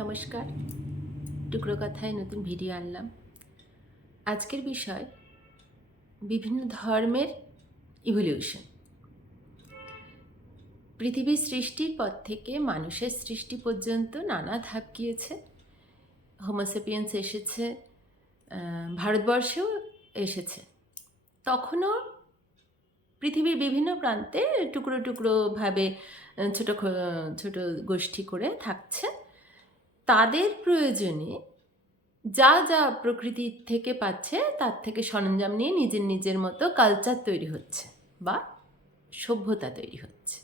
নমস্কার, টুকরো কথায় নতুন ভিডিও আনলাম। আজকের বিষয় বিভিন্ন ধর্মের ইভলিউশন। পৃথিবীর সৃষ্টির পর থেকে মানুষের সৃষ্টি পর্যন্ত নানা ধাপ গিয়েছে। হোমোসেপিয়েন্স এসেছে, ভারতবর্ষেও এসেছে। তখনও পৃথিবীর বিভিন্ন প্রান্তে টুকরো টুকরোভাবে ছোট ছোট গোষ্ঠী করে থাকছে। তাদের প্রয়োজনে যা যা প্রকৃতি থেকে পাচ্ছে তার থেকে সরঞ্জাম নিয়ে নিজের নিজের মতো কালচার তৈরি হচ্ছে বা সভ্যতা তৈরি হচ্ছে।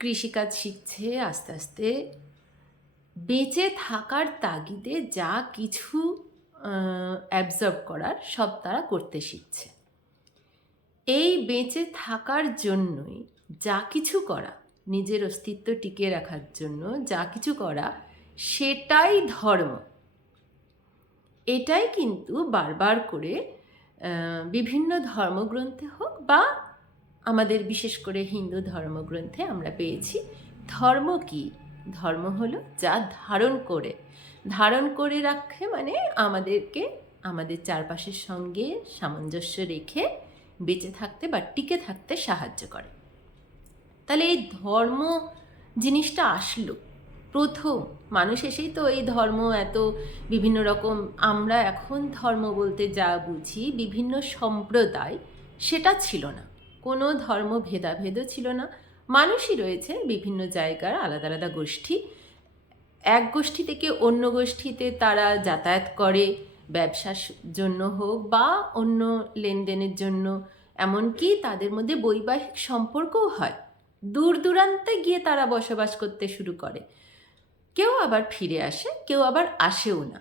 কৃষিকাজ শিখছে, আস্তে আস্তে বেঁচে থাকার তাগিদে যা কিছু অ্যাবজর্ব করার সব তারা করতে শিখছে। এই বেঁচে থাকার জন্যই যা কিছু করা, নিজের অস্তিত্ব টিকিয়ে রাখার জন্য যা কিছু করা, সেটাই ধর্ম। এটাই কিন্তু বারবার করে বিভিন্ন ধর্মগ্রন্থে হোক বা আমাদের বিশেষ করে হিন্দু ধর্মগ্রন্থে আমরা পেয়েছি। ধর্ম কি? ধর্ম হলো যা ধারণ করে রাখে, মানে আমাদেরকে আমাদের চারপাশের সঙ্গে সামঞ্জস্য রেখে বেঁচে থাকতে বা টিকে থাকতে সাহায্য করে। তাহলে এই ধর্ম জিনিসটা আসলো প্রথম, মানুষ এসেই তো এই ধর্ম এত বিভিন্ন রকম, আমরা এখন ধর্ম বলতে যা বুঝি বিভিন্ন সম্প্রদায়, সেটা ছিল না। কোনো ধর্ম ভেদাভেদও ছিল না। মানুষই রয়েছে বিভিন্ন জায়গার আলাদা আলাদা গোষ্ঠী। এক গোষ্ঠী থেকে অন্য গোষ্ঠীতে তারা যাতায়াত করে, ব্যবসার জন্য হোক বা অন্য লেনদেনের জন্য। এমনকি তাদের মধ্যে বৈবাহিক সম্পর্কও হয়। দূর দূরান্তে গিয়ে তারা বসবাস করতে শুরু করে। কেউ আবার ফিরে আসে, কেউ আবার আসেও না।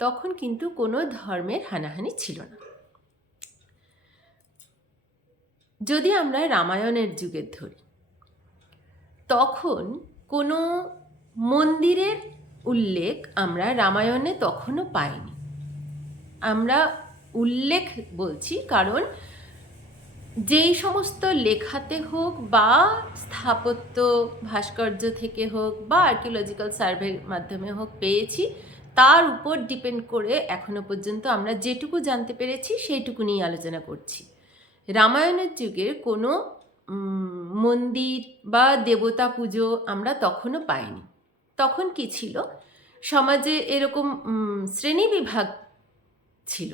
তখন কিন্তু কোনো ধর্মের হানাহানি ছিল না। যদি আমরা রামায়ণের যুগের ধরি, তখন কোনো মন্দিরের উল্লেখ আমরা রামায়ণে তখনও পাইনি। আমরা উল্লেখ বলছি কারণ যেই সমস্ত লেখাতে হোক বা স্থাপত্য ভাস্কর্য থেকে হোক বা আর্কিওলজিক্যাল সার্ভের মাধ্যমে হোক পেয়েছি, তার উপর ডিপেন্ড করে এখনো পর্যন্ত আমরা যেটুকু জানতে পেরেছি সেইটুকু নিয়ে আলোচনা করছি। রামায়ণের যুগের কোনো মন্দির বা দেবতা পুজো আমরা তখনও পাইনি। তখন কি ছিল? সমাজে এরকম শ্রেণীবিভাগ ছিল,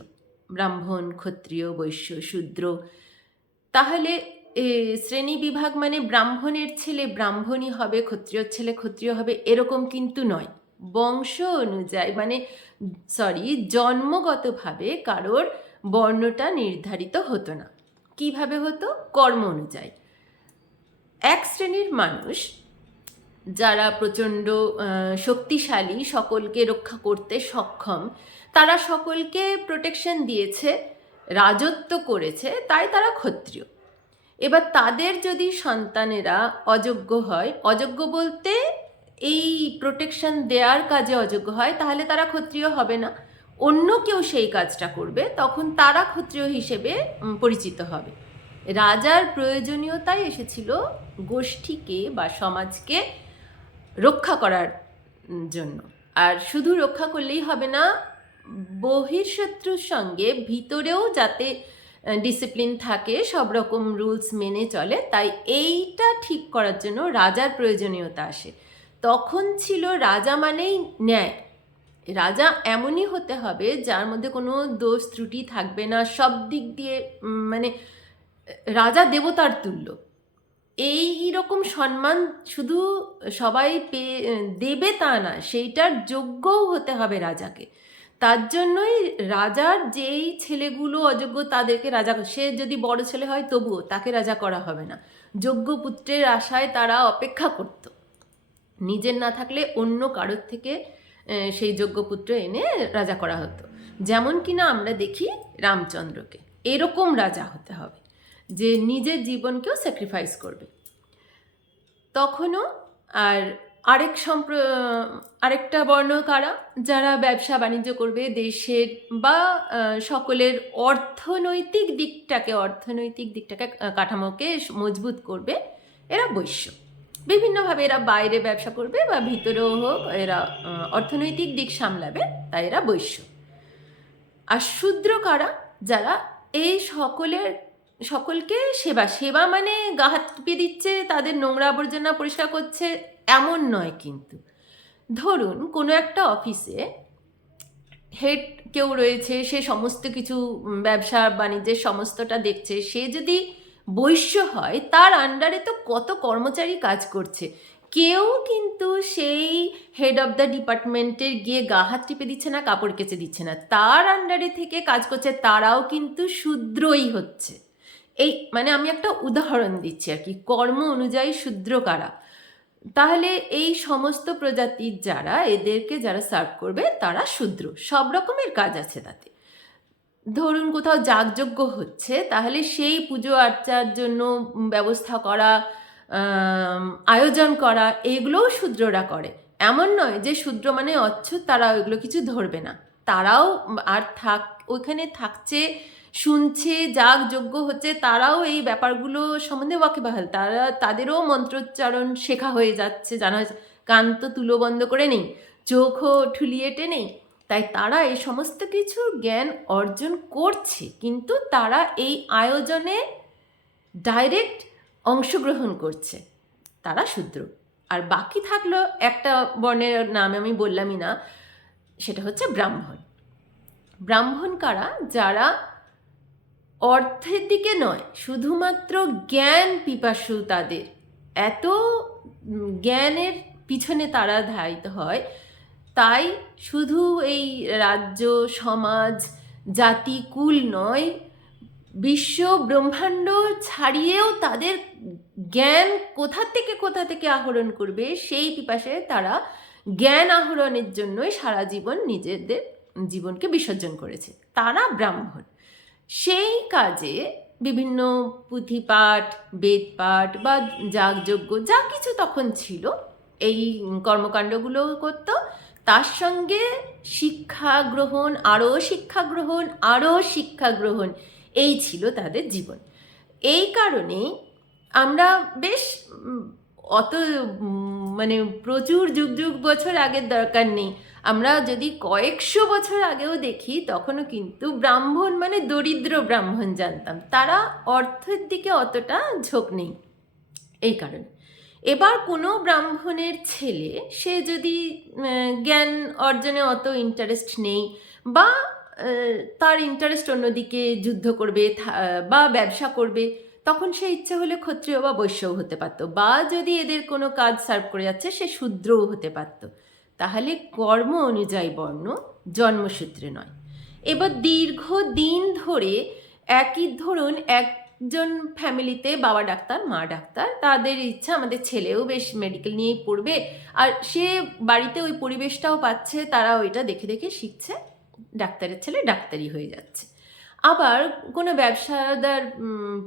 ব্রাহ্মণ, ক্ষত্রিয়, বৈশ্য, শূদ্র। তাহলে শ্রেণী বিভাগ মানে ব্রাহ্মণের ছেলে ব্রাহ্মণই হবে, ক্ষত্রিয়র ছেলে ক্ষত্রিয় হবে, এরকম কিন্তু নয়। বংশ অনুযায়ী মানে জন্মগতভাবে কারোর বর্ণটা নির্ধারিত হতো না। কিভাবে হতো? কর্ম অনুযায়ী। এক শ্রেণীর মানুষ যারা প্রচণ্ড শক্তিশালী, সকলকে রক্ষা করতে সক্ষম, তারা সকলকে প্রোটেকশন দিয়েছে, রাজত্ব করেছে, তাই তারা ক্ষত্রিয়। এবার তাদের যদি সন্তানেরা অযোগ্য হয়, অযোগ্য বলতে এই প্রোটেকশন দেওয়ার কাজে অযোগ্য হয়, তাহলে তারা ক্ষত্রিয় হবে না, অন্য কেউ সেই কাজটা করবে, তখন তারা ক্ষত্রিয় হিসেবে পরিচিত হবে। রাজার প্রয়োজনীয়তাই এসেছিল গোষ্ঠীকে বা সমাজকে রক্ষা করার জন্য। আর শুধু রক্ষা করলেই হবে না, বহিঃশত্রুর সঙ্গে ভিতরেও যাতে ডিসিপ্লিন থাকে, সব রকম রুলস মেনে চলে, তাই এইটা ঠিক করার জন্য রাজার প্রয়োজনীয়তা আসে। তখন ছিল রাজা মানেই ন্যায়। রাজা এমনই হতে হবে যার মধ্যে কোনো দোষ ত্রুটি থাকবে না, সব দিক দিয়ে মানে রাজা দেবতার তুল্য। এই রকম সম্মান শুধু সবাই পেয়ে দেবে তা না, সেইটার যোগ্যও হতে হবে রাজাকে। তার জন্যই রাজার যেই ছেলেগুলো অযোগ্য তাদেরকে রাজা, সে যদি বড় ছেলে হয় তবুও তাকে রাজা করা হবে না। যোগ্য পুত্রের আশায় তারা অপেক্ষা করত, নিজের না থাকলে অন্য কারোর থেকে সেই যোগ্য পুত্র এনে রাজা করা হতো। যেমন কিনা আমরা দেখি রামচন্দ্রকে, এরকম রাজা হতে হবে যে নিজের জীবনকেও স্যাক্রিফাইস করবে। তখনও আর আরেকটা বর্ণ কারা? যারা ব্যবসা বাণিজ্য করবে, দেশের বা সকলের অর্থনৈতিক দিকটাকে কাঠামোকে মজবুত করবে, এরা বৈশ্য। বিভিন্নভাবে এরা বাইরে ব্যবসা করবে বা ভিতরেও হোক এরা অর্থনৈতিক দিক সামলাবে, তাই এরা বৈশ্য। আর শূদ্র কারা? যারা এই সকলকে সেবা মানে গা হাত টিপে দিচ্ছে, তাদের নোংরা আবর্জনা পরিষ্কার করছে, এমন নয়। কিন্তু ধরুন কোনো একটা অফিসে হেড কেউ রয়েছে, সে সমস্ত কিছু ব্যবসা বাণিজ্যের সমস্তটা দেখছে, সে যদি বৈশ্য হয়, তার আন্ডারে তো কত কর্মচারী কাজ করছে, কেউ কিন্তু সেই হেড অফ দ্য ডিপার্টমেন্টের গিয়ে গা হাত টিপে দিচ্ছে না, কাপড় কেচে দিচ্ছে না, তার আন্ডারে থেকে কাজ করছে, তারাও কিন্তু শূদ্রই হচ্ছে। এই মানে আমি একটা উদাহরণ দিচ্ছি আর কি, কর্ম অনুযায়ী শূদ্র কারা। তাহলে এই সমস্ত প্রজাতির যারা এদেরকে যারা সার্ভ করবে তারা শূদ্র। সব রকমের কাজ আছে তাতে। ধরুন কোথাও যাগযজ্ঞ হচ্ছে, তাহলে সেই পুজো আর্চার জন্য ব্যবস্থা করা, আয়োজন করা, এগুলোও শূদ্ররা করে। এমন নয় যে শূদ্র মানে অচ্ছুত, তারা ওইগুলো কিছু ধরবে না, তারাও আর ওইখানে থাকছে, শুনছে, যাগযজ্ঞ হচ্ছে, তারাও এই ব্যাপারগুলো সম্বন্ধে ওয়াকিবহাল, তাদেরও মন্ত্রোচ্চারণ শেখা হয়ে যাচ্ছে, জানা হয়েছে। কান তো তুলো বন্ধ করে নেই, চোখও ঠুলিয়ে টেনেই, তাই তারা এই সমস্ত কিছুর জ্ঞান অর্জন করছে, কিন্তু তারা এই আয়োজনে ডাইরেক্ট অংশগ্রহণ করছে, তারা শূদ্র। আর বাকি থাকলো একটা বর্ণের নাম আমি বললামই না, সেটা হচ্ছে ব্রাহ্মণ। ব্রাহ্মণ কারা? যারা অর্থের দিকে নয়, শুধুমাত্র জ্ঞান পিপাসু, তাদের এত জ্ঞানের পিছনে তারা ধাবিত হয়, তাই শুধু এই রাজ্য, সমাজ, জাতি, কুল নয়, বিশ্ব ব্রহ্মাণ্ড ছাড়িয়েও তাদের জ্ঞান কোথা থেকে আহরণ করবে, সেই পিপাসায় তারা জ্ঞান আহরণের জন্যই সারা জীবন নিজেদের জীবনকে বিসর্জন করেছে, তারা ব্রাহ্মণ। সেই কাজে বিভিন্ন পুঁথিপাঠ, বেদপাঠ বা যাগযজ্ঞ যা কিছু তখন ছিল, এই কর্মকাণ্ডগুলো করত, তার সঙ্গে শিক্ষা গ্রহণ, আরও শিক্ষা গ্রহণ, আরও শিক্ষা গ্রহণ, এই ছিল তাদের জীবন। এই কারণেই আমরা বেশ অত মানে প্রচুর যুগ যুগ বছর আগের দরকার নেই, আমরা যদি কয়েকশো বছর আগেও দেখি, তখনও কিন্তু ব্রাহ্মণ মানে দরিদ্র ব্রাহ্মণ জানতাম, তারা অর্থের দিকে অতটা ঝোঁক নেই। এই কারণে এবার কোনো ব্রাহ্মণের ছেলে, সে যদি জ্ঞান অর্জনে অত ইন্টারেস্ট নেই, বা তার ইন্টারেস্ট অন্যদিকে, যুদ্ধ করবে বা ব্যবসা করবে, তখন সে ইচ্ছে হলে ক্ষত্রিয় বা বৈশ্যও হতে পারত, বা যদি এদের কোনো কাজ সার্ভ করে যাচ্ছে সে শূদ্রও হতে পারত। তাহলে কর্ম অনুযায়ী বর্ণ, জন্মসূত্রে নয়। এবার দীর্ঘদিন ধরে একই, ধরুন একজন ফ্যামিলিতে বাবা ডাক্তার, মা ডাক্তার, তাদের ইচ্ছা আমাদের ছেলেও বেশ মেডিকেল নিয়েই পড়বে, আর সে বাড়িতে ওই পরিবেশটাও পাচ্ছে, তারা ওইটা দেখে দেখে শিখছে, ডাক্তারের ছেলে ডাক্তারি হয়ে যাচ্ছে। আবার কোনো ব্যবসাদার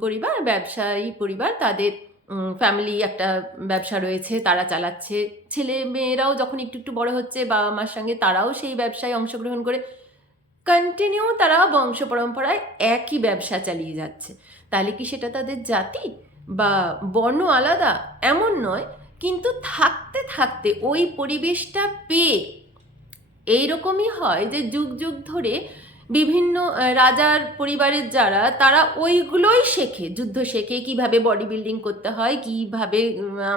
পরিবার, ব্যবসায়ী পরিবার, তাদের ফ্যামিলি একটা ব্যবসা রয়েছে, তারা চালাচ্ছে, ছেলে মেয়েরাও যখন একটু একটু বড় হচ্ছে বাবা মার সঙ্গে, তারাও সেই ব্যবসায় অংশগ্রহণ করে কন্টিনিউ তারা বংশ পরম্পরায় একই ব্যবসা চালিয়ে যাচ্ছে। তাহলে কি সেটা তাদের জাতি বা বর্ণ আলাদা? এমন নয়, কিন্তু থাকতে থাকতে ওই পরিবেশটা পেয়ে এইরকমই হয় যে যুগ যুগ ধরে বিভিন্ন রাজার পরিবারের যারা, তারা ওইগুলোই শেখে, যুদ্ধ শেখে, কিভাবে বডি বিল্ডিং করতে হয়, কিভাবে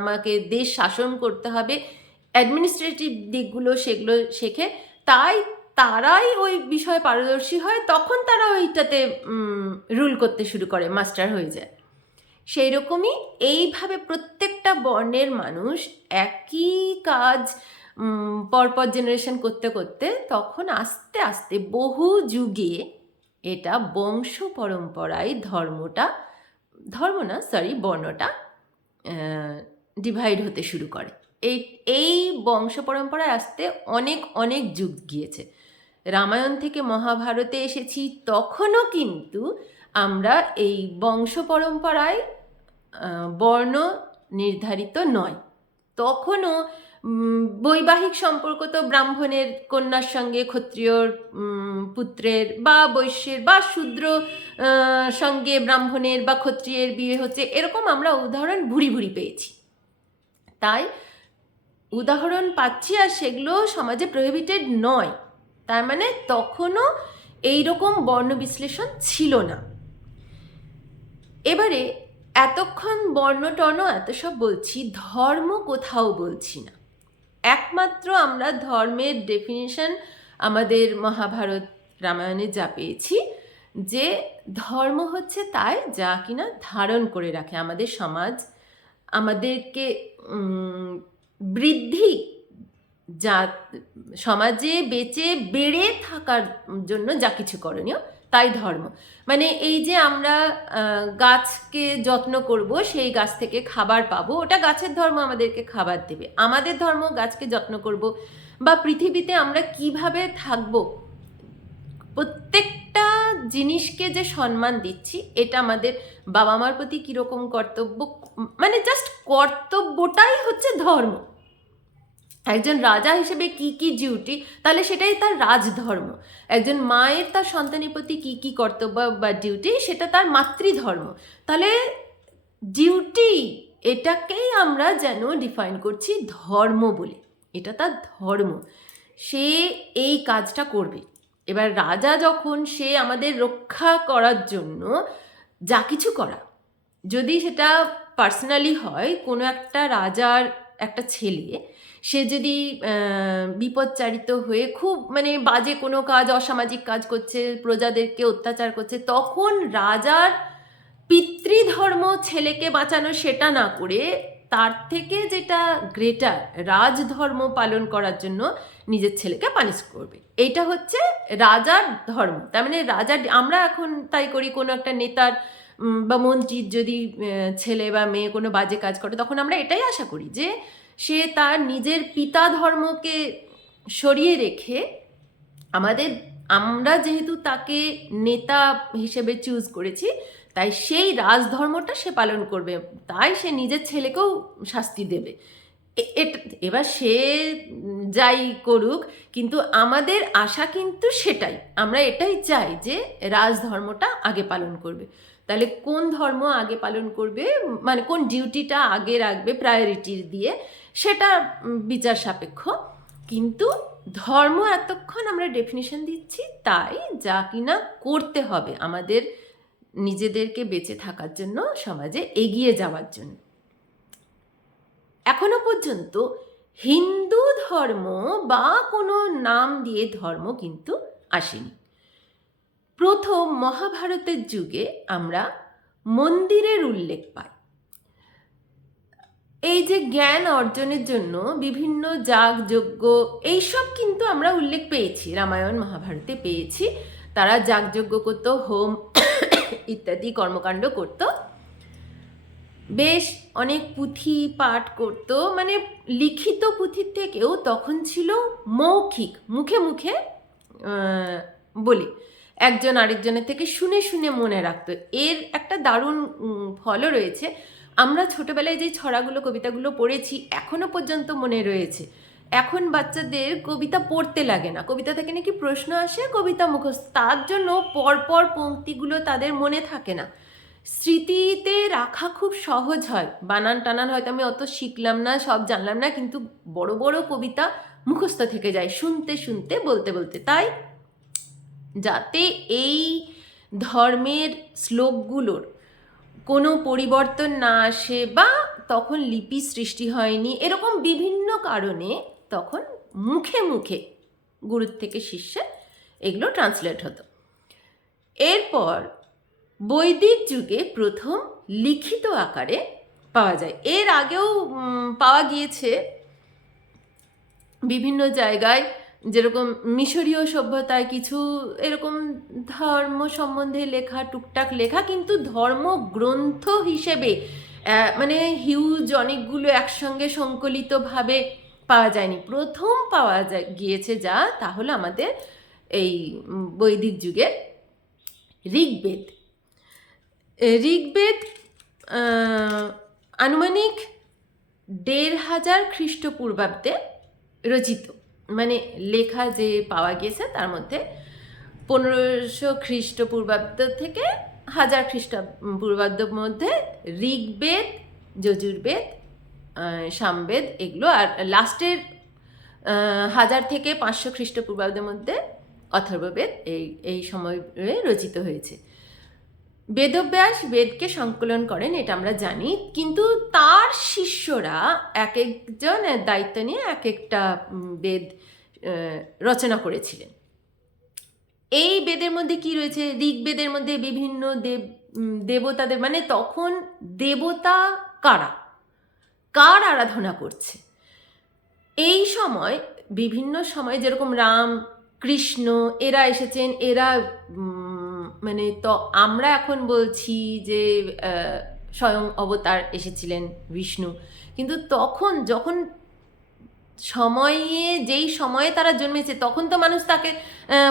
আমাকে দেশ শাসন করতে হবে, অ্যাডমিনিস্ট্রেটিভ দিকগুলো সেগুলো শেখে, তাই তারাই ওই বিষয়ে পারদর্শী হয়, তখন তারা ওইটাতে রুল করতে শুরু করে, মাস্টার হয়ে যায়। সেই রকমই এইভাবে প্রত্যেকটা বর্ণের মানুষ একই কাজ পরপর জেনারেশন করতে করতে, তখন আস্তে আস্তে বহু যুগে এটা বংশ পরম্পরায় বর্ণটা ডিভাইড হতে শুরু করে। এই বংশ পরম্পরায় আসতে অনেক অনেক যুগ গিয়েছে। রামায়ণ থেকে মহাভারতে এসেছি, তখনও কিন্তু আমরা এই বংশ পরম্পরায় বর্ণ নির্ধারিত নয়। তখনও বৈবাহিক সম্পর্ক তো ব্রাহ্মণের কন্যার সঙ্গে ক্ষত্রিয়র পুত্রের, বা বৈশ্যের বা শূদ্র সঙ্গে ব্রাহ্মণের বা ক্ষত্রিয়ের বিয়ে হচ্ছে, এরকম আমরা উদাহরণ ভুরি ভুরি পেয়েছি। তাই উদাহরণ পাচ্ছি, আর সেগুলো সমাজে প্রহিবিটেড নয়। তার মানে তখনও এইরকম বর্ণ বিশ্লেষণ ছিল না। এবারে এতক্ষণ বর্ণ টর্ণ এত সব বলছি, ধর্ম কোথাও বলছি না। একমাত্র আমরা ধর্মের ডেফিনিশন আমাদের মহাভারত রামায়ণে যা পেয়েছি, যে ধর্ম হচ্ছে তাই যা কিনা ধারণ করে রাখে আমাদের সমাজ, আমাদেরকে বৃদ্ধি, যা সমাজে বেঁচে বেড়ে থাকার জন্য যা কিছু করণীয় তাই ধর্ম। মানে এই যে আমরা গাছকে যত্ন করব, সেই গাছ থেকে খাবার পাবো, ওটা গাছের ধর্ম আমাদেরকে খাবার দেবে। আমাদের ধর্ম গাছকে যত্ন করব, বা পৃথিবীতে আমরা কিভাবে থাকব, প্রত্যেকটা জিনিসকে যে সম্মান দিচ্ছি, এটা আমাদের বাবা মার প্রতি কীরকম কর্তব্য, মানে জাস্ট কর্তব্যটাই হচ্ছে ধর্ম। একজন রাজা হিসেবে কি কি ডিউটি, তাহলে সেটাই তার রাজধর্ম। একজন মায়ের তার সন্তানের প্রতি কি কি কর্তব্য বা ডিউটি, সেটা তার মাতৃধর্ম। তাহলে ডিউটি, এটাকেই আমরা যেন ডিফাইন করছি ধর্ম বলে, এটা তার ধর্ম, সে এই কাজটা করবে। এবার রাজা যখন, সে আমাদের রক্ষা করার জন্য যা কিছু করা, যদি সেটা পার্সোনালি হয়, কোনো একটা রাজার একটা ছেলে, সে যদি বিপদচারিত হয়ে খুব মানে বাজে কোনো কাজ, অসামাজিক কাজ করছে, প্রজাদেরকে অত্যাচার করছে, তখন রাজার পিতৃধর্ম ছেলেকে বাঁচানো সেটা না করে, তার থেকে যেটা গ্রেটার, রাজধর্ম পালন করার জন্য নিজের ছেলেকে পানিশ করবে। এইটা হচ্ছে রাজার ধর্ম। তার মানে রাজার, আমরা এখন তাই করি, কোনো একটা নেতার বা মন্ত্রীর যদি ছেলে বা মেয়ে কোনো বাজে কাজ করে, তখন আমরা এটাই আশা করি যে সে তার নিজের পিতা ধর্মকে সরিয়ে রেখে, আমরা যেহেতু তাকে নেতা হিসেবে চুজ করেছি, তাই সেই রাজধর্মটা সে পালন করবে, তাই সে নিজের ছেলেকেও শাস্তি দেবে। এবার সে যাই করুক, কিন্তু আমাদের আশা কিন্তু সেটাই, আমরা এটাই চাই যে রাজধর্মটা আগে পালন করবে। তাহলে কোন ধর্ম আগে পালন করবে, মানে কোন ডিউটিটা আগে রাখবে প্রায়োরিটি দিয়ে, সেটা বিচার সাপেক্ষ। কিন্তু ধর্ম এতক্ষণ আমরা ডেফিনিশন দিচ্ছি তাই, যা কিনা করতে হবে আমাদের নিজেদেরকে বেঁচে থাকার জন্য, সমাজে এগিয়ে যাওয়ার জন্য। এখনো পর্যন্ত হিন্দু ধর্ম বা কোনো নাম দিয়ে ধর্ম কিন্তু আসেনি। প্রথম মহাভারতের যুগে আমরা মন্দিরের উল্লেখ পাই। এই যে জ্ঞান অর্জনের জন্য বিভিন্ন যাগযজ্ঞ, এইসব কিন্তু আমরা উল্লেখ পেয়েছি, রামায়ণ মহাভারতে পেয়েছি। তারা যাগযজ্ঞ করত, হোম ইত্যাদি কর্মকাণ্ড করত, বেশ অনেক পুঁথি পাঠ করত। মানে লিখিত পুঁথির থেকেও তখন ছিল মৌখিক, মুখে মুখে বলি, একজন আরেকজনের থেকে শুনে শুনে মনে রাখতো। এর একটা দারুণ ফলও রয়েছে। আমরা ছোটবেলায় যে ছড়াগুলো, কবিতাগুলো পড়েছি, এখনো পর্যন্ত মনে রয়েছে। এখন বাচ্চাদের কবিতা পড়তে লাগে না, কবিতা থেকে নাকি প্রশ্ন আসে, কবিতা মুখস্থ, তার জন্য পরপর পংক্তিগুলো তাদের মনে থাকে না। স্মৃতিতে রাখা খুব সহজ হয়, বানান টানান হয়তো আমি অত শিখলাম না, সব জানলাম না, কিন্তু বড় বড় কবিতা মুখস্থ থেকে যায় শুনতে শুনতে, বলতে বলতে। তাই যাতে এই ধর্মের শ্লোকগুলোর কোনো পরিবর্তন না আসে, বা তখন লিপি সৃষ্টি হয়নি, এরকম বিভিন্ন কারণে তখন মুখে মুখে গুরুর থেকে শিষ্যে এগুলো ট্রান্সলেট হতো। এরপর বৈদিক যুগে প্রথম লিখিত আকারে পাওয়া যায়। এর আগেও পাওয়া গিয়েছে বিভিন্ন জায়গায়, যেরকম মিশরীয় সভ্যতায় কিছু এরকম ধর্ম সম্বন্ধে লেখা, টুকটাক লেখা, কিন্তু ধর্মগ্রন্থ হিসেবে মানে হিউজ অনেকগুলো একসঙ্গে সংকলিতভাবে পাওয়া যায়নি। প্রথম পাওয়া গিয়েছে যা, তা হলো আমাদের এই বৈদিক যুগের ঋগ্বেদ। ঋগ্বেদ আনুমানিক 1500 খ্রিস্টপূর্বাব্দে রচিত। মানে লেখা যে পাওয়া গিয়েছে তার মধ্যে 1500 খ্রিস্টপূর্বাব্দ থেকে 1000 খ্রিস্টপূর্বাব্দের মধ্যে ঋগ্বেদ, যজুর্বেদ, সামবেদ এগুলো, আর লাস্টের 1000 থেকে 500 খ্রিস্টপূর্বাব্দের মধ্যে অথর্ববেদ এই সময়ে রচিত হয়েছে। বেদব্যাস বেদকে সংকলন করেন, এটা আমরা জানি, কিন্তু তার শিষ্যরা এক একজন দায়িত্ব নিয়ে এক একটা বেদ রচনা করেছিলেন। এই বেদের মধ্যে কি রয়েছে? ঋগ্বেদের মধ্যে বিভিন্ন দেবতাদের, মানে তখন দেবতা কার আরাধনা করছে, এই সময় বিভিন্ন সময় যেরকম রাম কৃষ্ণ এরা এসেছেন, এরা মানে তো আমরা এখন বলছি যে স্বয়ং অবতার এসেছিলেন বিষ্ণু, কিন্তু তখন যখন যেই সময়ে তারা জন্মেছে তখন তো মানুষ তাকে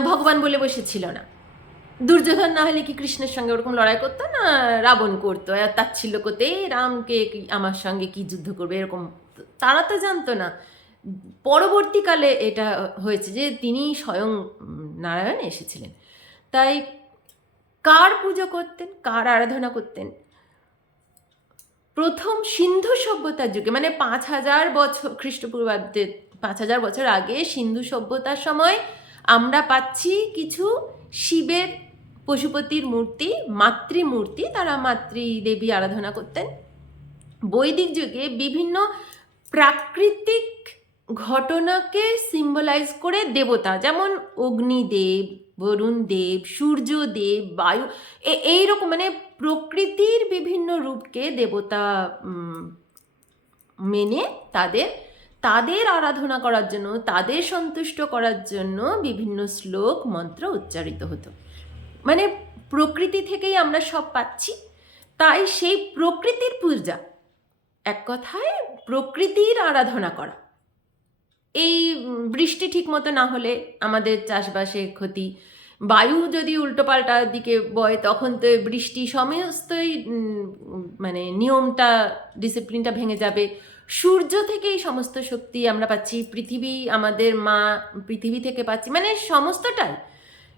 ভগবান বলে বসেছিল না। দুর্যোধন না হলে কি কৃষ্ণের সঙ্গে ওরকম লড়াই করতো না? রাবণ করতো, আর তাচ্ছিল্য করতে রামকে আমার সঙ্গে কি যুদ্ধ করবে, এরকম তারা তো জানতো না। পরবর্তীকালে এটা হয়েছে যে তিনি স্বয়ং নারায়ণ এসেছিলেন। তাই কার পুজো করতেন, কার আরাধনা করতেন? প্রথম সিন্ধু সভ্যতার যুগে, মানে 5000 বছর খ্রিস্টপূর্বাব্দে, 5000 বছর আগে সিন্ধু সভ্যতার সময় আমরা পাচ্ছি কিছু শিবের পশুপতির মূর্তি, মাতৃমূর্তি, তারা মাতৃদেবী আরাধনা করতেন। বৈদিক যুগে বিভিন্ন প্রাকৃতিক ঘটনাকে সিম্বলাইজ করে দেবতা, যেমন অগ্নিদেব, বরুণ দেব, সূর্যদেব, বায়ু, এইরকম মানে প্রকৃতির বিভিন্ন রূপকে দেবতা মেনে তাদের আরাধনা করার জন্য, তাদের সন্তুষ্ট করার জন্য বিভিন্ন শ্লোক মন্ত্র উচ্চারিত হতো। মানে প্রকৃতি থেকেই আমরা সব পাচ্ছি, তাই সেই প্রকৃতির পূজা, এক কথায় প্রকৃতির আরাধনা করা। এই বৃষ্টি ঠিক মতো না হলে আমাদের চাষবাসে ক্ষতি, বায়ু যদি উল্টোপাল্টা দিকে বয় তখন তো বৃষ্টি সমস্তই মানে নিয়মটা, ডিসিপ্লিনটা ভেঙে যাবে। সূর্য থেকেই সমস্ত শক্তি আমরা পাচ্ছি, পৃথিবী আমাদের মা, পৃথিবী থেকে পাচ্ছি, মানে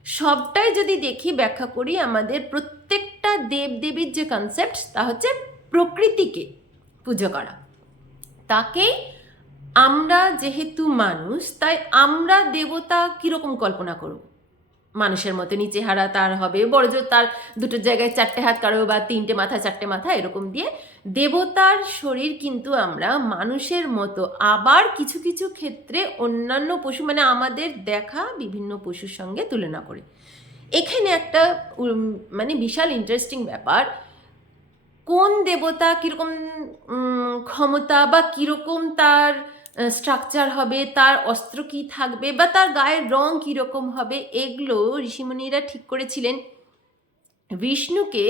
সবটাই যদি দেখি, ব্যাখ্যা করি, আমাদের প্রত্যেকটা দেবদেবীর যে কনসেপ্ট, তা হচ্ছে প্রকৃতিকে পুজো করা। তাকেই আমরা যেহেতু মানুষ, তাই আমরা দেবতা কীরকম কল্পনা করব? মানুষের মতনই চেহারা তার হবে, বড়জোর তার দুটো জায়গায় 4টে হাত, কারো বা 3টে মাথা, 4টে মাথা, এরকম দিয়ে দেবতার শরীর কিন্তু আমরা মানুষের মতো, আবার কিছু কিছু ক্ষেত্রে অন্যান্য পশু, মানে আমাদের দেখা বিভিন্ন পশুর সঙ্গে তুলনা করে। এখানে একটা মানে বিশাল ইন্টারেস্টিং ব্যাপার, কোন দেবতা কীরকম ক্ষমতা বা কীরকম তার স্ট্রাকচার হবে, তার অস্ত্র কী থাকবে, বা তার গায়ের রং কীরকম হবে, এগুলো ঋষিমুনিরা ঠিক করেছিলেন বিষ্ণুকে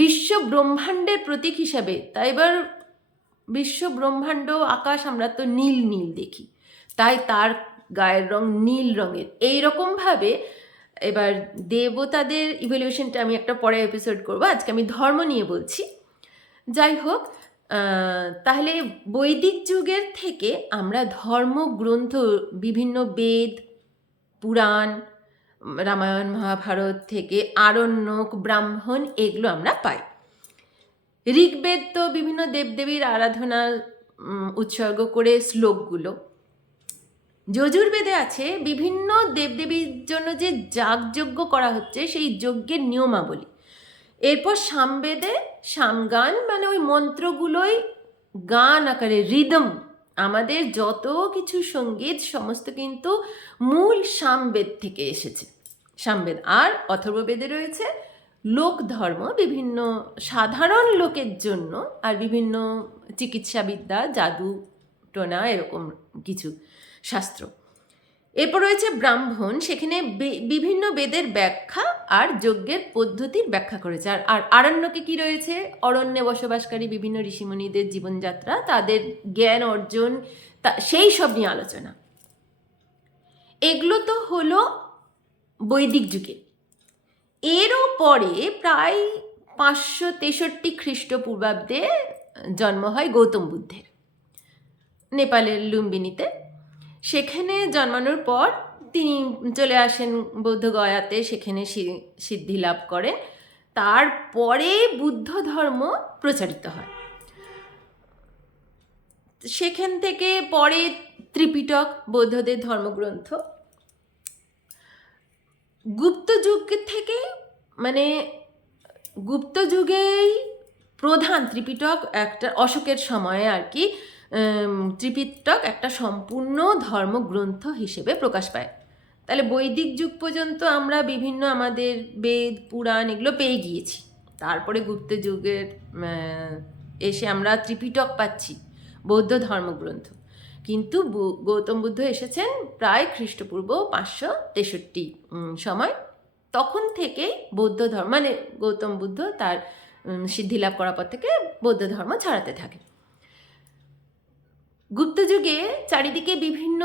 বিশ্ব ব্রহ্মাণ্ডের প্রতীক হিসাবে। তাই এবার বিশ্ব ব্রহ্মাণ্ড, আকাশ আমরা তো নীল নীল দেখি, তাই তার গায়ের রং নীল রঙের। এইরকমভাবে এবার দেবতাদের ইভ্যালুয়েশনটা আমি একটা পরে এপিসোড করবো, আজকে আমি ধর্ম নিয়ে বলছি। যাই হোক, তাহলে বৈদিক যুগের থেকে আমরা ধর্মগ্রন্থ, বিভিন্ন বেদ, পুরাণ, রামায়ণ মহাভারত থেকে আরণ্যক, ব্রাহ্মণ, এগুলো আমরা পাই। ঋগ্বেদ তো বিভিন্ন দেবদেবীর আরাধনা উৎসর্গ করে শ্লোকগুলো। যজুর্বেদে আছে বিভিন্ন দেবদেবীর জন্য যে যাগযজ্ঞ করা হচ্ছে, সেই যজ্ঞের নিয়মাবলী। এরপর সামবেদে সামগান, মানে ওই মন্ত্রগুলোই গান আকারে, রিদম, আমাদের যত কিছু সঙ্গীত সমস্ত কিন্তু মূল সামবেদ থেকে এসেছে, সামবেদ। আর অথর্ববেদে রয়েছে লোক ধর্ম, বিভিন্ন সাধারণ লোকের জন্য, আর বিভিন্ন চিকিৎসাবিদ্যা, জাদু টোনা, এরকম কিছু শাস্ত্র। এরপর রয়েছে ব্রাহ্মণ, সেখানে বিভিন্ন বেদের ব্যাখ্যা আর যজ্ঞের পদ্ধতির ব্যাখ্যা করেছে। আর আরণ্যকে কি রয়েছে? অরণ্যে বসবাসকারী বিভিন্ন ঋষিমুনিদের জীবনযাত্রা, তাদের জ্ঞান অর্জন, সেই সব নিয়ে আলোচনা। এগুলো তো হলো বৈদিক যুগে। এরও পরে প্রায় 563 খ্রিস্টপূর্বাব্দে জন্ম হয় গৌতম বুদ্ধের, নেপালের লুম্বিনীতে। সেখানে জন্মানোর পর তিনি চলে আসেন বৌদ্ধগয়াতে, সেখানে সিদ্ধি লাভ করেন। তারপরে বুদ্ধ ধর্ম প্রচারিত হয়। সেখান থেকে পরে ত্রিপিটক বৌদ্ধদের ধর্মগ্রন্থ। গুপ্ত যুগ থেকে মানে গুপ্ত যুগেই প্রধান ত্রিপিটক একটা অশোকের সময়ে আর কি ত্রিপিটক একটা সম্পূর্ণ ধর্মগ্রন্থ হিসেবে প্রকাশ পায়। তাহলে বৈদিক যুগ পর্যন্ত আমরা বিভিন্ন আমাদের বেদ পুরাণ এগুলো পেয়ে গিয়েছি, তারপরে গুপ্ত যুগের এসে আমরা ত্রিপিটক পাচ্ছি, বৌদ্ধ ধর্মগ্রন্থ। কিন্তু গৌতম বুদ্ধ এসেছেন প্রায় খ্রিস্টপূর্ব 563 সময়। তখন থেকেই বৌদ্ধ ধর্ম মানে গৌতম বুদ্ধ তার সিদ্ধি লাভ করার পর থেকে বৌদ্ধ ধর্ম ছড়াতে থাকে। গুপ্ত যুগে চারিদিকে বিভিন্ন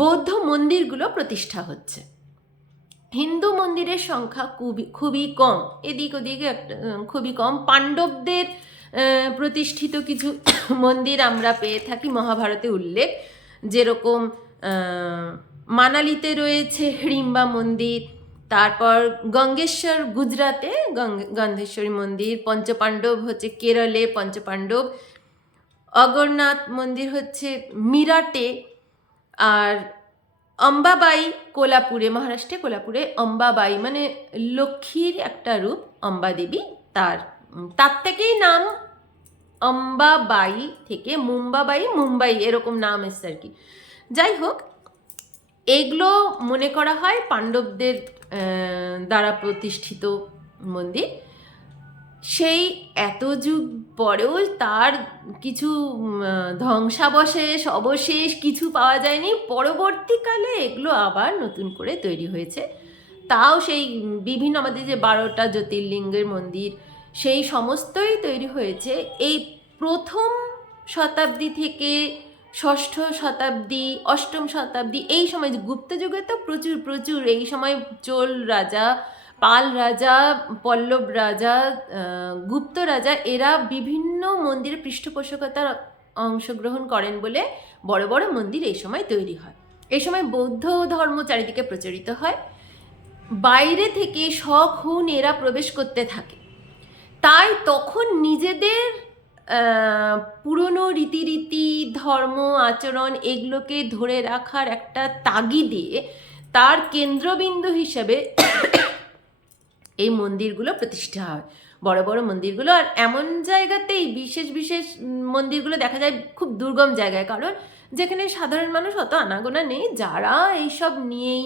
বৌদ্ধ মন্দিরগুলো প্রতিষ্ঠা হচ্ছে। হিন্দু মন্দিরের সংখ্যা খুবই কম, এদিক ওদিকে একটা খুবই কম। পাণ্ডবদের প্রতিষ্ঠিত কিছু মন্দির আমরা পেয়ে থাকি, মহাভারতে উল্লেখ, যেরকম মানালিতে রয়েছে হিড়িম্বা মন্দির, তারপর গঙ্গেশ্বর গুজরাতে গন্ধেশ্বরী মন্দির, পঞ্চপাণ্ডব হচ্ছে কেরলে পঞ্চপাণ্ডব, অগরনাথ মন্দির হচ্ছে মিরাটে, আর অম্বাবাই কোলাপুরে, মহারাষ্ট্রে কোলাপুরে অম্বাবাই মানে লক্ষ্মীর একটা রূপ অম্বা দেবী, তার থেকেই নাম অম্বাবাই থেকে মুম্বাই এরকম নাম এসছে আর কি। যাই হোক, এগুলো মনে করা হয় পাণ্ডবদের দ্বারা প্রতিষ্ঠিত মন্দির। সেই এত যুগ পরেও তার কিছু অবশেষ কিছু পাওয়া যায়নি। পরবর্তীকালে এগুলো আবার নতুন করে তৈরি হয়েছে। তাও সেই বিভিন্ন আমাদের যে 12টা জ্যোতির্লিঙ্গের মন্দির, সেই সমস্তই তৈরি হয়েছে এই প্রথম শতাব্দী থেকে 6ষ্ঠ শতাব্দী 8ম শতাব্দী। এই সময় গুপ্ত যুগে তো প্রচুর এই সময় চোল রাজা, পাল রাজা, পল্লব রাজা, গুপ্ত রাজা এরা বিভিন্ন মন্দিরে পৃষ্ঠপোষকতার অংশগ্রহণ করেন বলে বড় বড় মন্দির এই সময় তৈরি হয়। এই সময় বৌদ্ধ ধর্ম চারিদিকে প্রচলিত হয়। বাইরে থেকে শখ-হুন এরা প্রবেশ করতে থাকে, তাই তখন নিজেদের পুরনো রীতিনীতি, ধর্ম, আচরণ এগুলোকে ধরে রাখার একটা তাগিদে তার কেন্দ্রবিন্দু হিসেবে এই মন্দিরগুলো প্রতিষ্ঠা হয়, বড় বড় মন্দিরগুলো। আর এমন জায়গাতেই বিশেষ মন্দিরগুলো দেখা যায় খুব দুর্গম জায়গায়, কারণ যেখানে সাধারণ মানুষ অত আনাগোনা নেই, যারা এইসব নিয়েই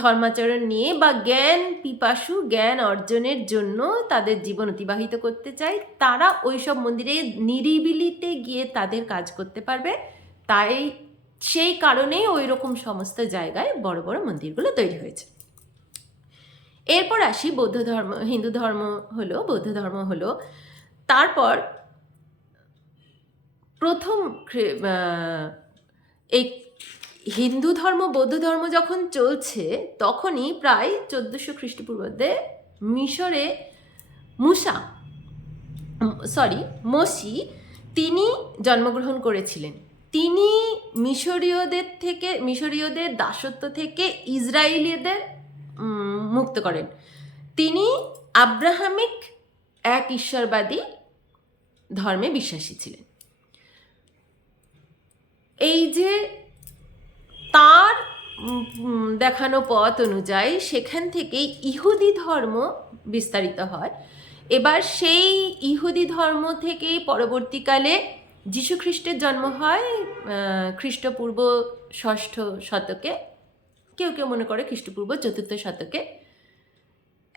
ধর্মাচরণ নিয়ে বা জ্ঞান পিপাসু, জ্ঞান অর্জনের জন্য তাদের জীবন অতিবাহিত করতে চায়, তারা ওইসব মন্দিরে নিরিবিলিতে গিয়ে তাদের কাজ করতে পারবে। তাই সেই কারণেই ওই রকম সমস্ত জায়গায় বড় বড় মন্দিরগুলো তৈরি হয়েছে। এরপর আসি বৌদ্ধ ধর্ম, হিন্দু ধর্ম হলো, বৌদ্ধ ধর্ম হলো। তারপর প্রথম এই হিন্দু ধর্ম বৌদ্ধ ধর্ম যখন চলছে, তখনই প্রায় 1400 খ্রিস্টপূর্বাব্দে মিশরে মসি তিনি জন্মগ্রহণ করেছিলেন। তিনি মিশরীয়দের দাসত্ব থেকে ইসরায়েলিদের মুক্ত করেন। তিনি আব্রাহামিক এক ঈশ্বরবাদী ধর্মে বিশ্বাসী ছিলেন। এই যে তার দেখানো পথ অনুযায়ী সেখান থেকেই ইহুদি ধর্ম বিস্তারিত হয়। এবার সেই ইহুদি ধর্ম থেকেই পরবর্তীকালে যীশুখ্রিস্টের জন্ম হয় খ্রিস্টপূর্ব 6ষ্ঠ শতকে, কেউ মনে করে খ্রিস্টপূর্ব 4র্থ শতকে।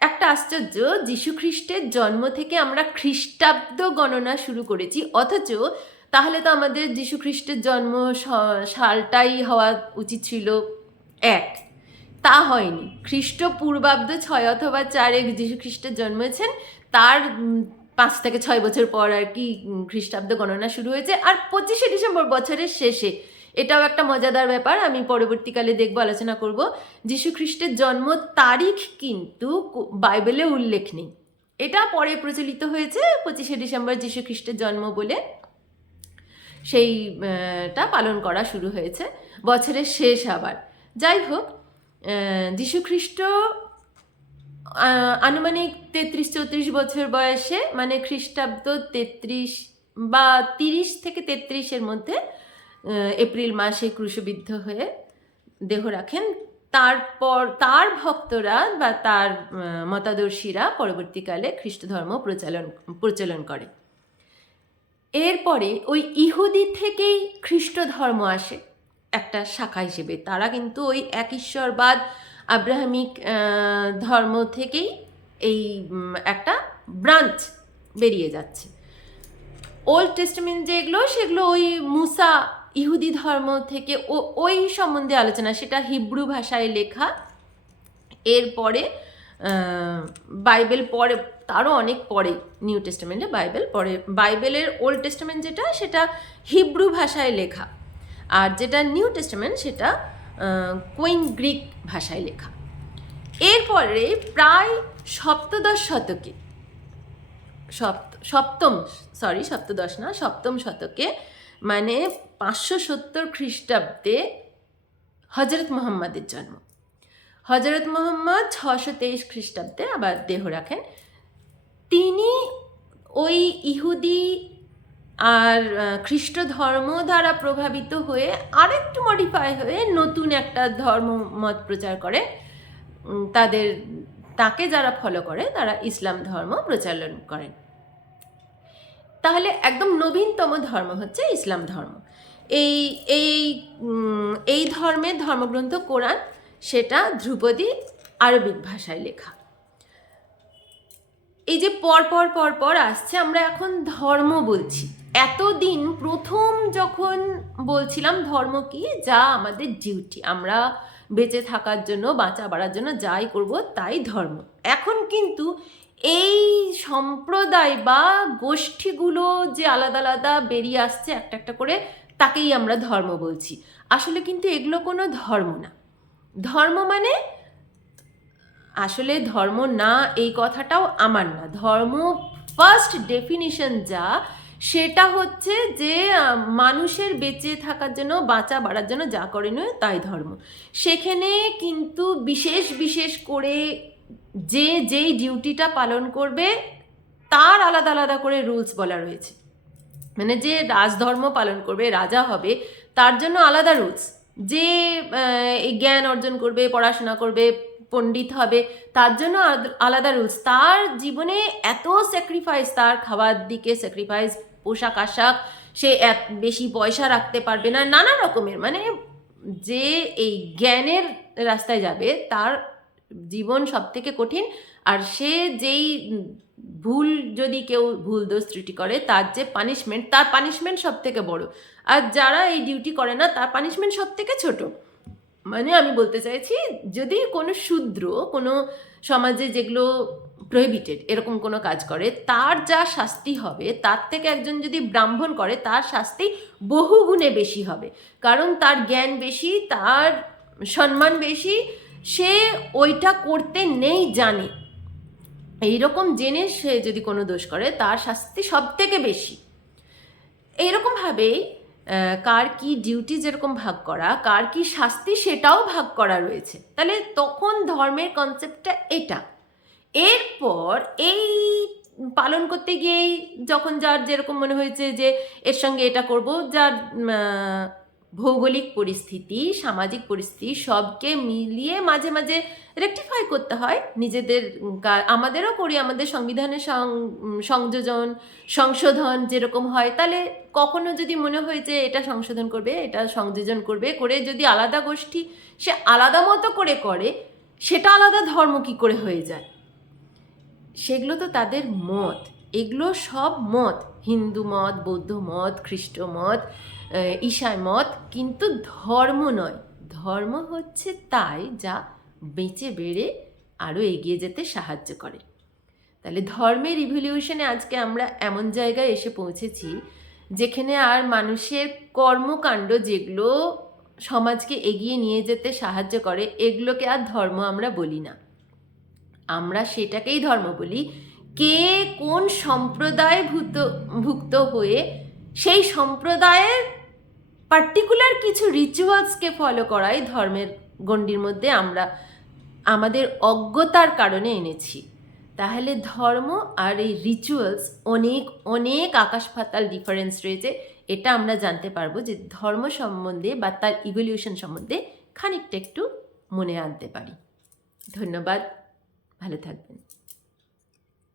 একটা আশ্চর্য, যীশুখ্রিস্টের জন্ম থেকে আমরা খ্রিস্টাব্দ গণনা শুরু করেছি, অথচ তাহলে তো আমাদের যীশুখ্রিস্টের জন্ম সালটাই হওয়া উচিত ছিল 1, তা হয়নি। খ্রিস্টপূর্বাব্দ 6 অথবা 4-এ যীশুখ্রিস্টের জন্মেছেন, তার 5 থেকে 6 বছর পর আর কি খ্রিস্টাব্দ গণনা শুরু হয়েছে। আর 25শে ডিসেম্বর বছরের শেষে, এটাও একটা মজাদার ব্যাপার, আমি পরবর্তীকালে আলোচনা করব। যীশুখ্রিস্টের জন্ম তারিখ কিন্তু বাইবেলে উল্লেখ নেই, এটা পরে প্রচলিত হয়েছে 25শে ডিসেম্বর যীশুখ্রিস্টের জন্ম বলে সেইটা পালন করা শুরু হয়েছে বছরের শেষ আবার। যাই হোক, যীশুখ্রিস্ট আনুমানিক 33-34 বছর বয়সে, মানে খ্রিস্টাব্দ 33 বা 30 থেকে 33-এর মধ্যে এপ্রিল মাসে ক্রুশবিদ্ধ হয়ে দেহ রাখেন। তারপর তার ভক্তরা বা তার মতাদর্শীরা পরবর্তীকালে খ্রিস্ট ধর্ম প্রচলন করে। এরপরে ওই ইহুদি থেকেই খ্রিস্ট ধর্ম আসে একটা শাখা হিসেবে। তারা কিন্তু ওই এক ঈশ্বরবাদ আব্রাহামিক ধর্ম থেকেই এই একটা ব্রাঞ্চ বেরিয়ে যাচ্ছে। ওল্ড টেস্টামেন্ট যেগুলো সেগুলো ওই মুসা ইহুদি ধর্ম থেকে ওই সম্বন্ধে আলোচনা, সেটা হিব্রু ভাষায় লেখা। এরপরে বাইবেল পরে, তারও অনেক পরে নিউ টেস্টামেন্টে বাইবেল পরে। বাইবেলের ওল্ড টেস্টামেন্ট যেটা, সেটা হিব্রু ভাষায় লেখা, আর যেটা নিউ টেস্টামেন্ট সেটা কোয়েন গ্রিক ভাষায় লেখা। এরপরে প্রায় সপ্তদশ শতকে, সপ্তম শতকে, মানে 570 খ্রিস্টাব্দে হজরত মুহাম্মদের জন্ম। হজরত মুহাম্মদ 623 খ্রিস্টাব্দে আবার দেহ রাখেন। তিনি ওই ইহুদি আর খ্রিস্ট ধর্ম দ্বারা প্রভাবিত হয়ে আরেকটু মডিফাই হয়ে নতুন একটা ধর্মমত প্রচার করে। তাকে যারা ফলো করে তারা ইসলাম ধর্ম প্রচলন করেন। তাহলে একদম নবীনতম ধর্ম হচ্ছে ইসলাম ধর্ম। এই ধর্মের ধর্মগ্রন্থ কোরআন, সেটা ধ্রুপদী আরবিক ভাষায় লেখা। এই যে পর আসছে, আমরা এখন ধর্ম বলছি। এতদিন প্রথম যখন বলছিলাম ধর্ম কি, যা আমাদের ডিউটি, আমরা বেঁচে থাকার জন্য, বাঁচা বাড়ার জন্য যাই করব তাই ধর্ম। এখন কিন্তু এই সম্প্রদায় বা গোষ্ঠীগুলো যে আলাদা আলাদা বেরিয়ে আসছে একটা একটা করে, তাকেই আমরা ধর্ম বলছি। আসলে কিন্তু এগুলো কোনো ধর্ম না। ধর্ম মানে, আসলে ধর্ম না এই কথাটাও আমার না। ধর্ম ফার্স্ট ডেফিনিশন যা, সেটা হচ্ছে যে মানুষের বেঁচে থাকার জন্য, বাঁচা বাড়ার জন্য যা করণীয় তাই ধর্ম। সেখানে কিন্তু বিশেষ করে যেই ডিউটিটা পালন করবে তার আলাদা আলাদা করে রুলস বলা রয়েছে। মানে যে রাজধর্ম পালন করবে, রাজা হবে, তার জন্য আলাদা রুলস। যে জ্ঞান অর্জন করবে, পড়াশোনা করবে, পণ্ডিত হবে, তার জন্য আলাদা রুলস। তার জীবনে এত স্যাক্রিফাইস, তার খাবার দিকে স্যাক্রিফাইস, পোশাক আশাক, সে বেশি পয়সা রাখতে পারবে না, নানা রকমের। মানে যে এই জ্ঞানের রাস্তায় যাবে তার জীবন সব থেকে কঠিন। আর সে যেই যদি কেউ ভুল দোষ ত্রুটি করে, তার যে পানিশমেন্ট সব থেকে বড়। আর যারা এই ডিউটি করে না, তার পানিশমেন্ট সব থেকে ছোট। মানে আমি বলতে চাইছি, যদি কোনো শূদ্র কোনো সমাজে যেগুলো প্রহিবিটেড এরকম কোনো কাজ করে, তার যা শাস্তি হবে, তার থেকে একজন যদি ব্রাহ্মণ করে, তার শাস্তি বহুগুণে বেশি হবে। কারণ তার জ্ঞান বেশি, তার সম্মান বেশি, সে ওইটা করতে নেই জানে। এইরকম জেনে সে যদি কোনো দোষ করে, তার শাস্তি সব থেকে বেশি। এইরকমভাবেই কার কি ডিউটি যেরকম ভাগ করা, কার কি শাস্তি সেটাও ভাগ করা রয়েছে। তাহলে তখন ধর্মের কনসেপ্টটা এটা। এরপর এই পালন করতে গিয়েই যখন যার যেরকম মনে হয়েছে যে এর সঙ্গে এটা করব, যার ভৌগোলিক পরিস্থিতি, সামাজিক পরিস্থিতি সবকে মিলিয়ে মাঝে মাঝে রেকটিফাই করতে হয় নিজেদের। আমাদেরও করি, আমাদের সংবিধানের সংশোধন যেরকম হয়, তাহলে কখনো যদি মনে হয় যে এটা সংশোধন করবে, এটা সংযোজন করবে, করে যদি আলাদা গোষ্ঠী সে আলাদা মতো করে, সেটা আলাদা ধর্ম কি করে হয়ে যায়? সেগুলো তো তাদের মত, এগুলো সব মত, হিন্দু মত, বৌদ্ধ মত, খ্রিস্ট মত, ঈশাই মত, কিন্তু ধর্ম নয়। ধর্ম হচ্ছে তাই যা বেঁচে বেড়ে আরও এগিয়ে যেতে সাহায্য করে। তাহলে ধর্মের ইভলিউশনে আজকে আমরা এমন জায়গায় এসে পৌঁছেছি যেখানে আর মানুষের কর্মকাণ্ড যেগুলো সমাজকে এগিয়ে নিয়ে যেতে সাহায্য করে, এগুলোকে আর ধর্ম আমরা বলি না। আমরা সেটাকেই ধর্ম বলি কে কোন সম্প্রদায় ভুক্ত হয়ে সেই সম্প্রদায়ের পার্টিকুলার কিছু রিচুয়ালসকে ফলো করাই ধর্মের গণ্ডির মধ্যে আমরা আমাদের অজ্ঞতার কারণে এনেছি। তাহলে ধর্ম আর এই রিচুয়ালস অনেক অনেক আকাশ পাতাল ডিফারেন্স রয়েছে। এটা আমরা জানতে পারবো যে ধর্ম সম্বন্ধে বা তার ইভলিউশন সম্বন্ধে খানিকটা একটু মনে আনতে পারি। ধন্যবাদ, ভালো থাকবেন।